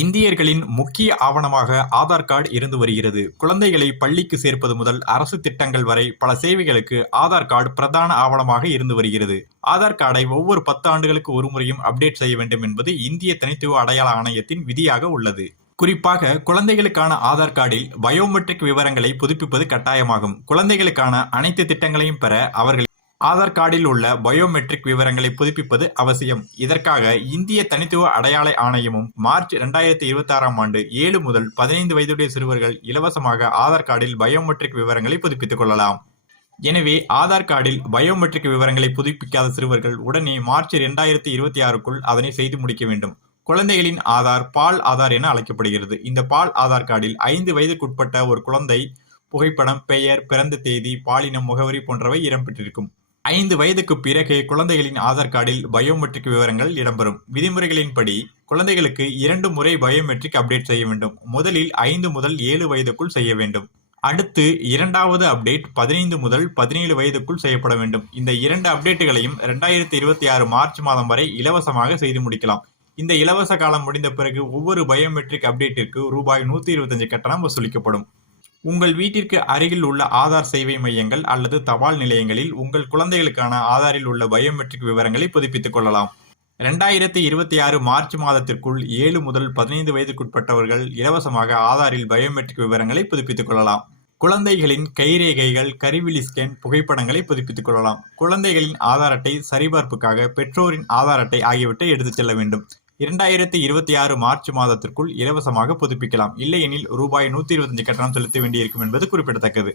இந்தியர்களின் முக்கிய ஆவணமாக ஆதார் கார்டு இருந்து வருகிறது. குழந்தைகளை பள்ளிக்கு சேர்ப்பது முதல் அரசு திட்டங்கள் வரை பல சேவைகளுக்கு ஆதார் கார்டு பிரதான ஆவணமாக இருந்து வருகிறது. ஆதார் கார்டை ஒவ்வொரு 10 ஆண்டுகளுக்கு ஒரு முறையும் அப்டேட் செய்ய வேண்டும் என்பது இந்திய தனித்துவ அடையாள ஆணையத்தின் விதியாக உள்ளது. குறிப்பாக குழந்தைகளுக்கான ஆதார் கார்டில் பயோமெட்ரிக் விவரங்களை புதுப்பிப்பது கட்டாயமாகும். குழந்தைகளுக்கான அனைத்து திட்டங்களையும் பெற அவர்கள் ஆதார் கார்டில் உள்ள பயோமெட்ரிக் விவரங்களை புதுப்பிப்பது அவசியம். இதற்காக இந்திய தனித்துவ அடையாள ஆணையமும் மார்ச் 2026ஆம் ஆண்டு 7 முதல் 15 வயதுடைய சிறுவர்கள் இலவசமாக ஆதார் கார்டில் பயோமெட்ரிக் விவரங்களை புதுப்பித்துக் கொள்ளலாம். எனவே ஆதார் கார்டில் பயோமெட்ரிக் விவரங்களை புதுப்பிக்காத சிறுவர்கள் உடனே மார்ச் 2026க்குள் அதனை செய்து முடிக்க வேண்டும். குழந்தைகளின் ஆதார் பால் ஆதார் என அழைக்கப்படுகிறது. இந்த பால் ஆதார் கார்டில் 5 வயதுக்குட்பட்ட ஒரு குழந்தை புகைப்படம், பெயர், பிறந்த தேதி, பாலினம், முகவரி போன்றவை இடம்பெற்றிருக்கும். 5 வயதுக்கு பிறகு குழந்தைகளின் ஆதார் கார்டில் பயோமெட்ரிக் விவரங்கள் இடம்பெறும். விதிமுறைகளின்படி குழந்தைகளுக்கு 2 முறை பயோமெட்ரிக் அப்டேட் செய்ய வேண்டும். முதலில் 5 முதல் 7 வயதுக்குள் செய்ய வேண்டும். அடுத்து இரண்டாவது அப்டேட் 15 முதல் 17 வயதுக்குள் செய்யப்பட வேண்டும். இந்த 2 அப்டேட்டுகளையும் 2026 மார்ச் மாதம் வரை இலவசமாக செய்து முடிக்கலாம். இந்த இலவச காலம் முடிந்த பிறகு ஒவ்வொரு பயோமெட்ரிக் அப்டேட்டிற்கு ரூபாய் 125 கட்டணம் வசூலிக்கப்படும். உங்கள் வீட்டிற்கு அருகில் உள்ள ஆதார் சேவை மையங்கள் அல்லது தபால் நிலையங்களில் உங்கள் குழந்தைகளுக்கான ஆதாரில் உள்ள பயோமெட்ரிக் விவரங்களை புதுப்பித்துக் கொள்ளலாம். 2026 மார்ச் மாதத்திற்குள் 7 முதல் 15 வயதுக்குட்பட்டவர்கள் இலவசமாக ஆதாரில் பயோமெட்ரிக் விவரங்களை புதுப்பித்துக் கொள்ளலாம். குழந்தைகளின் கைரேகைகள், கருவிழி ஸ்கேன், புகைப்படங்களை புதுப்பித்துக் கொள்ளலாம். குழந்தைகளின் ஆதார் அட்டை சரிபார்ப்புக்காக பெற்றோரின் ஆதார் அட்டை ஆகியவற்றை எடுத்துச் செல்ல வேண்டும். 2026 மார்ச் மாதத்திற்குள் இலவசமாக புதுப்பிக்கலாம். இல்லையெனில் ரூபாய் 125 கட்டணம் செலுத்த வேண்டியிருக்கும் என்பது குறிப்பிடத்தக்கது.